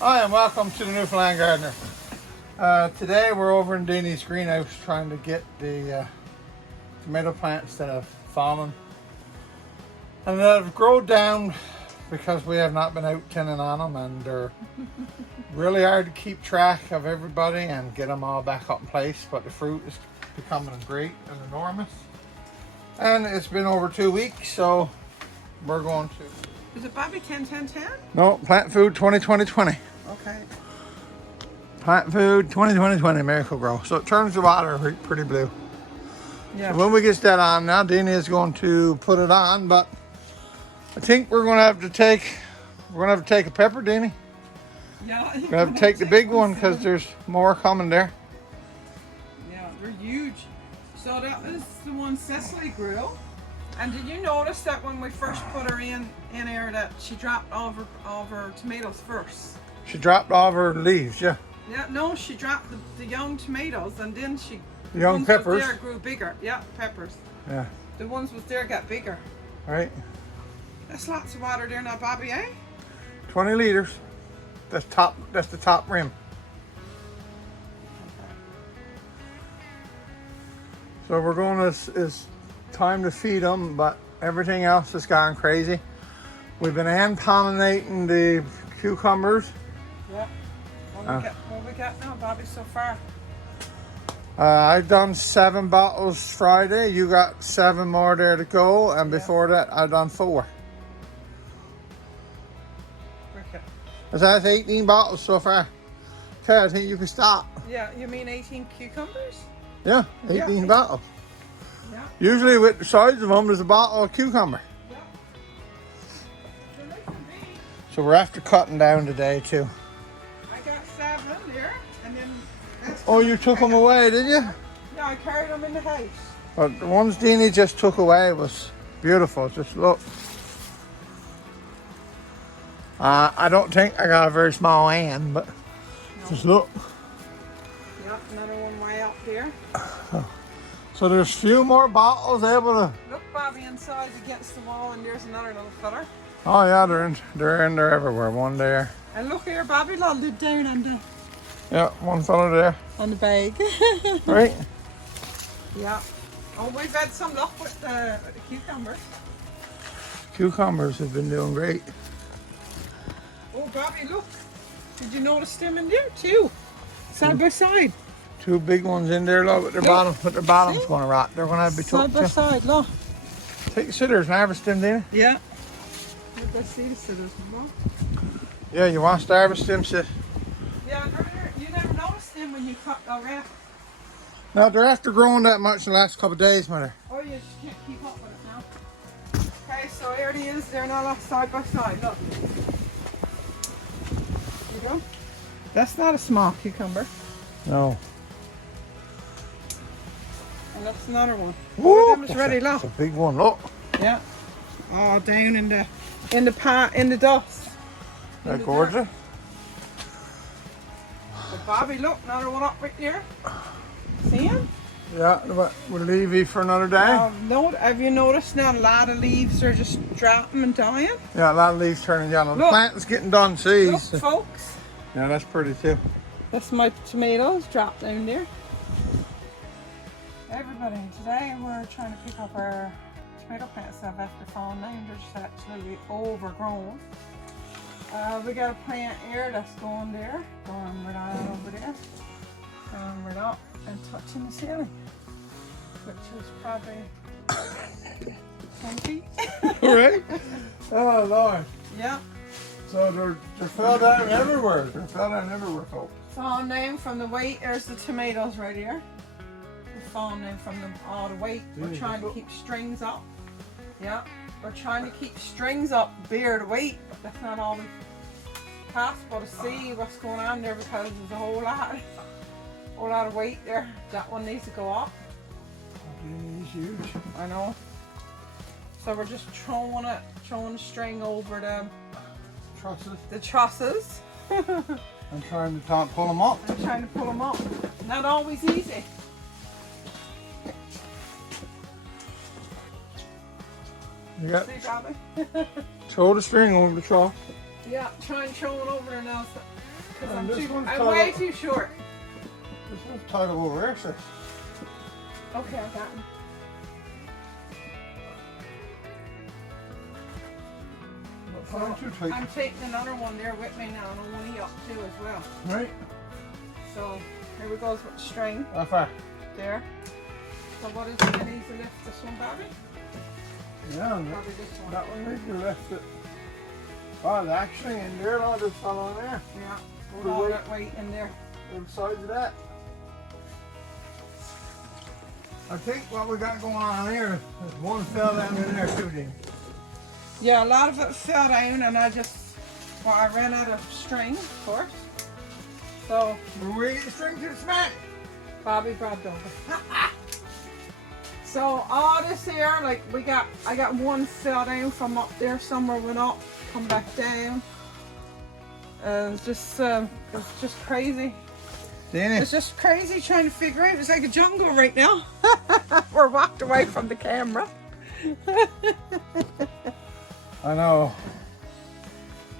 Hi and welcome to the Newfoundland Gardener. Today we're over in Deanie's greenhouse trying to get the tomato plants that have fallen and that have grown down because we have not been out tending on them, and they're really hard to keep track of everybody and get them all back up in place. But the fruit is becoming great and enormous, and it's been over 2 weeks, so we're going to... Is it Bobby 10-10-10? No, Plant Food 2020. Okay. Plant Food 2020 Miracle Grow. So it turns the water pretty blue. Yeah. So when we get that on now, Deanie is going to put it on, but I think we're going to have to take a pepper, Deanie. Yeah. We're going to have to take the big one because there's more coming there. Yeah, they're huge. So that is the one Cecily grew. And did you notice that when we first put her in there that she dropped all of her tomatoes first? She dropped all of her leaves, yeah. Yeah, no, she dropped the young tomatoes, and then The young peppers. There grew bigger. Yeah, peppers. Yeah. The ones was there got bigger. Right. That's lots of water there now, Bobby, eh? 20 liters. That's the top rim. So we're going to, it's time to feed them, but everything else has gone crazy. We've been hand pollinating the cucumbers. Yeah. What we got now, Bobby, so far? I've done 7 bottles Friday. You got 7 more there to go, and before that I've done 4. Okay. So that's 18 bottles so far. Okay, I think you can stop. Yeah, you mean 18 cucumbers? Yeah, 18 bottles. Yeah. Usually with the size of them, there's a bottle of cucumber. Yeah. So we're after cutting down today too. I got 7 there, and then... Oh, you took them away, did you? Yeah, I carried them in the house. But the ones Deanie just took away was beautiful. Just look. I don't think I got a very small hand, but just look. Yeah, another one way up there. So there's a few more bottles able to... Look, Bobby, inside against the wall, and there's another little fella. Oh yeah, they're in there everywhere. One there. And look here, Bobby, look down on the... Yeah, one fella there. On the bag. Right? Yeah. Oh, we've had some luck with the cucumbers. Cucumbers have been doing great. Oh, Bobby, look. Did you notice them in there too? Side by side. 2 big ones in there, look, but their bottom's going to rot. They're going to have to be Side by side, look. Take the scissors and harvest them, Deanie. Yeah. Let's see the scissors, Yeah, you want to harvest them, sis? Yeah, you never noticed them when you cut already. Now, they're after growing that much in the last couple of days, mother. Oh, you just can't keep up with it now. Okay, so here it is. They're now side by side. Look. There you go. That's not a small cucumber. No. And that's another one. Woo, Them is ready, look. That's a big one, look. Yeah. Oh, down in the dust. That gorgeous. So Bobby, look, another one up right there. See him? Yeah, but we'll leave you for another day. Have you noticed now a lot of leaves are just dropping and dying? Yeah, a lot of leaves turning yellow. The Look. plant is getting done seized. Look, folks. Yeah, that's pretty too. That's my tomatoes dropped down there. Everybody, today we're trying to pick up our tomato plants that have after fallen down. They're just absolutely overgrown. We got a plant here that's going there, going right on over there, going right up and touching the ceiling, which is probably 10 feet. Right? Oh, Lord. Yeah. So they fell down everywhere. They fell down everywhere, folks. Falling down from the weight. There's the tomatoes right here. They're falling down from all the weight. We're trying to keep strings up. Yeah. We're trying to keep strings up, bear the weight, but that's not always possible to see what's going on there because there's a whole lot of weight there. That one needs to go up. He's huge. I know. So we're just throwing the string over the trusses. I'm trying to pull them up. I'm trying to pull them up. Not always easy. You got See, Bobby? throw the string over the trough. Yeah, try and throw it over there now. Because And this one's I'm tied way up. too short. This one's tied up over here, sis. Okay, I got him. Not too tight. I'm taking another one there with me now, and I want to up too as well. Right. So here we go with the string How far? there. So what is it? I need to lift this one, Bobby? Yeah, and Probably this one. that one needs to lift it. Oh, the action in there, all just fell on there. Yeah. Put Put all weight. that weight in there. Both sides of that. I think what we got going on here is one fell down in there too, Dean. Yeah, a lot of it fell down, and I ran out of string, of course. So We're waiting to string to the smack. Bobby grabbed over. So all this here, like I got one fell down from up there somewhere, went up, come back down. It's just crazy. Danny. It's just crazy trying to figure out. It's like a jungle right now. We're walked away from the camera. I know.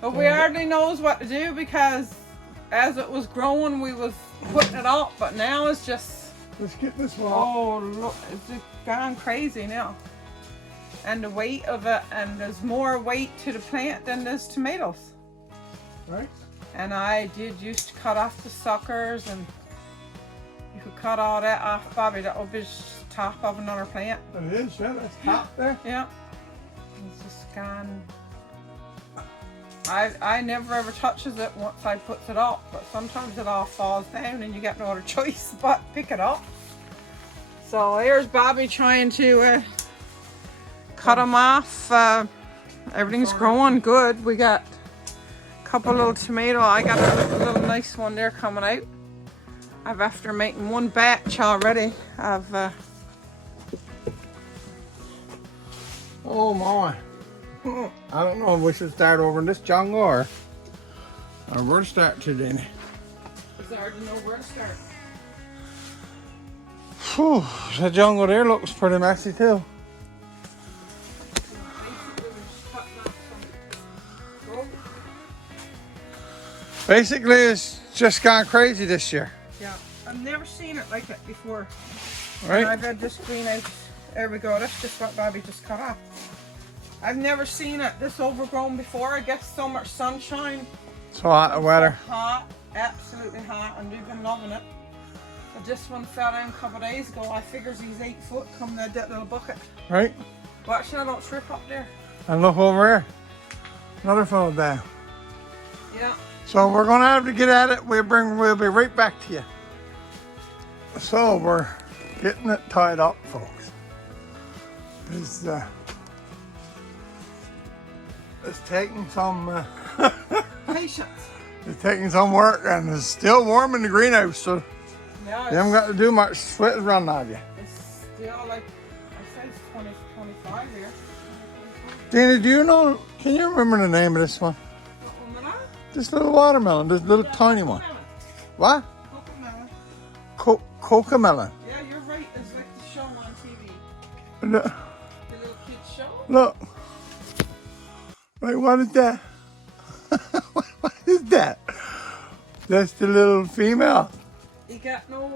But we hardly knows what to do because as it was growing, we was putting it up. But now it's just, Let's get this one off. oh look, it's just gone crazy now. And the weight of it, and there's more weight to the plant than there's tomatoes. Right? And I did used to cut off the suckers, and you could cut all that off, Bobby. That would be just top of another plant. It is, yeah, that's top there. Yeah. It's just gone. I never ever touches it once I puts it up, but sometimes it all falls down and you got no other choice but pick it up. So here's Bobby trying to cut them off. Everything's growing good. We got a couple little tomato. I got a little nice one there coming out. I've after making one batch already. Oh my. I don't know if we should start over in this jungle or where to start to, Danny. It's hard to know where to start. Whew, the jungle there looks pretty messy too. Basically, it's just gone crazy this year. Yeah, I've never seen it like that before. Right? And I've had this greenhouse. There we go. That's just what Bobby just cut off. I've never seen it this overgrown before. I guess so much sunshine. So hot the weather. So hot, absolutely hot, and we've been loving it. But this one fell down a couple of days ago. I figures he's 8 foot coming out that little bucket. Right? Watch I don't trip up there. And look over here. Another fell down. Yeah. So we're gonna have to get at it. We'll be right back to you. So we're getting it tied up, folks. It's taking some Patience. it's taking some work, and it's still warm in the greenhouse, so Yeah, you haven't got to do much. Sweat is running out of you. it's still like, I say it's 20, 25 here. Dana, do you know? Can you remember the name of this one? This little watermelon, this little tiny one. What? Cocomelon. Cocomelon. Yeah, you're right. It's like the show on TV. Look, The little kids show. look. Wait, what is that? What is that? That's the little female. You got no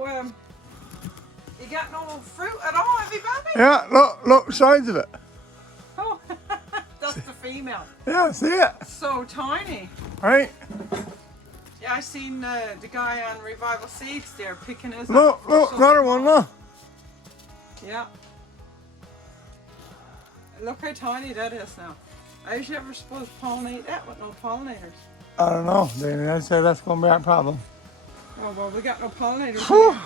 fruit at all, have you, Bobby? Yeah, look, sides of it. Oh, that's the female. Yeah, see it? So tiny. Right? Yeah, I seen the guy on Revival Seeds there picking his Look, up. look, So another small. one, look. Yeah. Look how tiny that is now. How you ever supposed to pollinate that with no pollinators? I don't know, Dana. I'd say that's going to be our problem. Oh, well, we got no pollinators. Whew.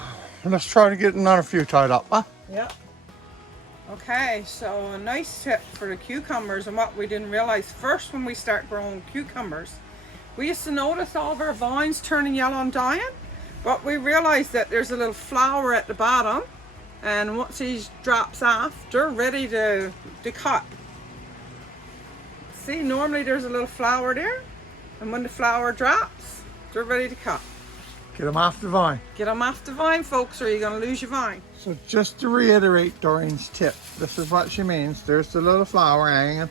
Let's try to get another few tied up, huh? Yeah. Okay, so a nice tip for the cucumbers, and what we didn't realize first when we start growing cucumbers, we used to notice all of our vines turning yellow and dying, but we realized that there's a little flower at the bottom, and once these drops off, they're ready to cut. See, normally there's a little flower there, and when the flower drops, they're ready to cut. Get them off the vine. Get them off the vine, folks, or you're going to lose your vine. So just to reiterate Doreen's tip, this is what she means. There's the little flower hanging,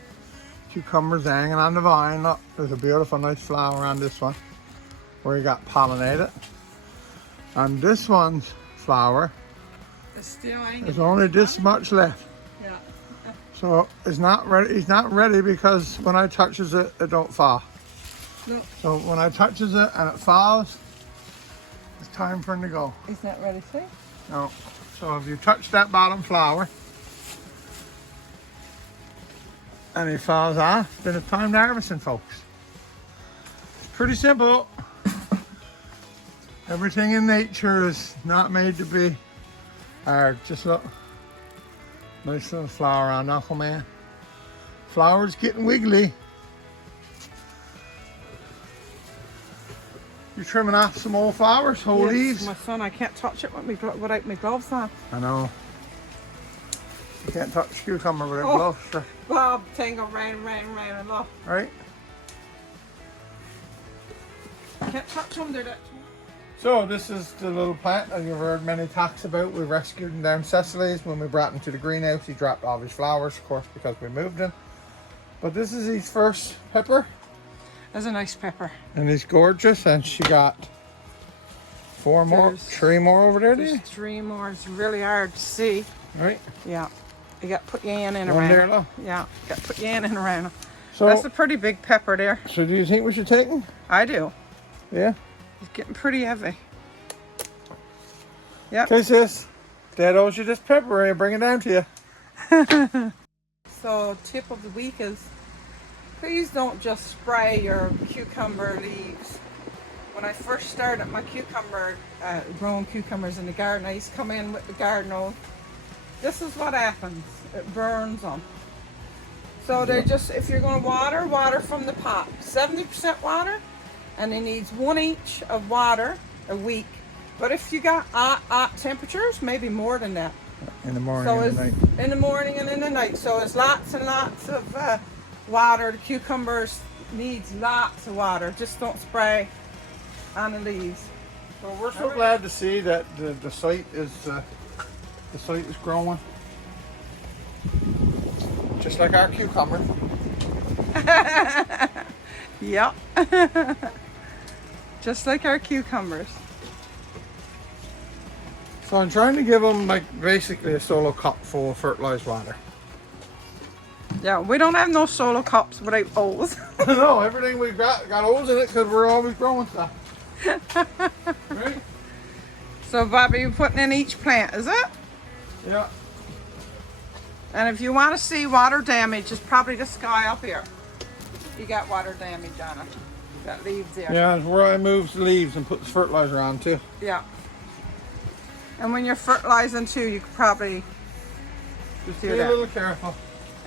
cucumbers hanging on the vine. Look, there's a beautiful nice flower on this one. where you got pollinated. And this one's flower, It's still hanging. there's only this much left. Yeah. So it's not ready. He's not ready because when I touches it, it don't fall. No, So when I touches it and it falls, it's time for him to go. he's not ready, see? No. So if you touch that bottom flower and he falls off, then it's time to harvesting, folks. It's pretty simple. Everything in nature is not made to be hard. Just look. Nice little flower on knuckle, man. Flower's getting wiggly. You're trimming off some old flowers, whole Yes, leaves. my son, I can't touch it without my gloves on. I know. You can't touch cucumber without Oh. gloves, sure. Bob, tango, rain, a lot. Right? Can't touch them, they're that. So this is the little plant that you've heard many talks about. We rescued him down Cecily's. When we brought him to the greenhouse, he dropped all his flowers, of course, because we moved him. But this is his first pepper. That's a nice pepper. And he's gorgeous, and she got three more over there. There's 3 more. It's really hard to see. Right? Yeah. You got to put your hand in One around. there, look. Yeah. Got to put your hand in around. So, That's a pretty big pepper there. so do you think we should take him? I do. Yeah? It's getting pretty heavy. Yep. Okay, sis. Dad owes you this pepper. I bring it down to you. So tip of the week is, please don't just spray your cucumber leaves. When I first started my growing cucumbers in the garden, I used to come in with the garden hose. This is what happens. It burns them. So they're just, if you're going to water from the pot. 70% water, and it needs 1 inch of water a week. But if you got hot temperatures, maybe more than that. In the morning So and it's at night. in the morning and in the night. So it's lots and lots of water. The cucumbers needs lots of water. Just don't spray on the leaves. So we're so glad to see that the site is growing, just like our cucumber. Yep. Just like our cucumbers. So I'm trying to give them like basically a solo cup full of fertilized water. Yeah, we don't have no solo cups without holes. No, everything we've got holes in it because we're always growing stuff. Right? So Bobby, you're putting in each plant, is it? Yeah. And if you want to see water damage, it's probably the sky up here. You got water damage on it. You got leaves there. Yeah, it's where I move the leaves and put the fertilizer on too. Yeah. And when you're fertilizing too, you could probably Just do be that. a little careful.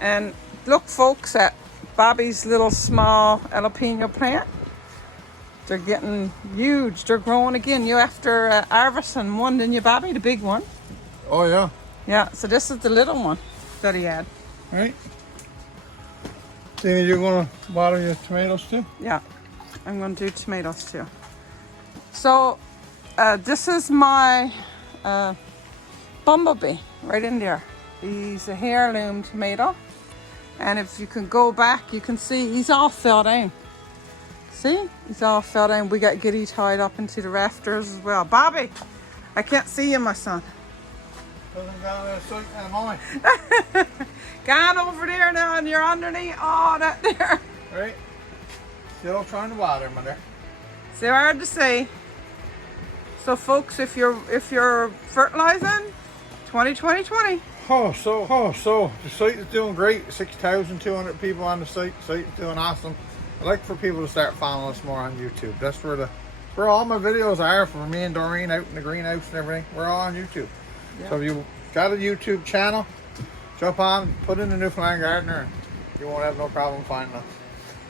And look, folks, at Bobby's little small jalapeno plant. They're getting huge. They're growing again. You after harvesting one, didn't you, Bobby? The big one. Oh yeah. Yeah. So this is the little one that he had. Right. Tina, you're gonna water your tomatoes too? Yeah. I'm going to do tomatoes too. So this is my bumblebee right in there. He's a heirloom tomato. And if you can go back, you can see he's all fell down. See? He's all fell down. We got Giddy tied up into the rafters as well. Bobby, I can't see you, my son. Doesn't got a site in the morning. Gone over there now and you're underneath all that there. Right? Still trying to water them in there. So hard to say. So folks, if you're fertilizing, 20. So the site is doing great. 6,200 people on the site. The site is doing awesome. I'd like for people to start following us more on YouTube. That's where all my videos are, for me and Doreen out in the greenhouse and everything. We're all on YouTube. Yeah. So if you got a YouTube channel, jump on, put in the Newfoundland Gardener, and you won't have no problem finding us.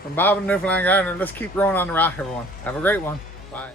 From Bob and Newfoundland Gardener, let's keep growing on the rock, everyone. Have a great one. Bye.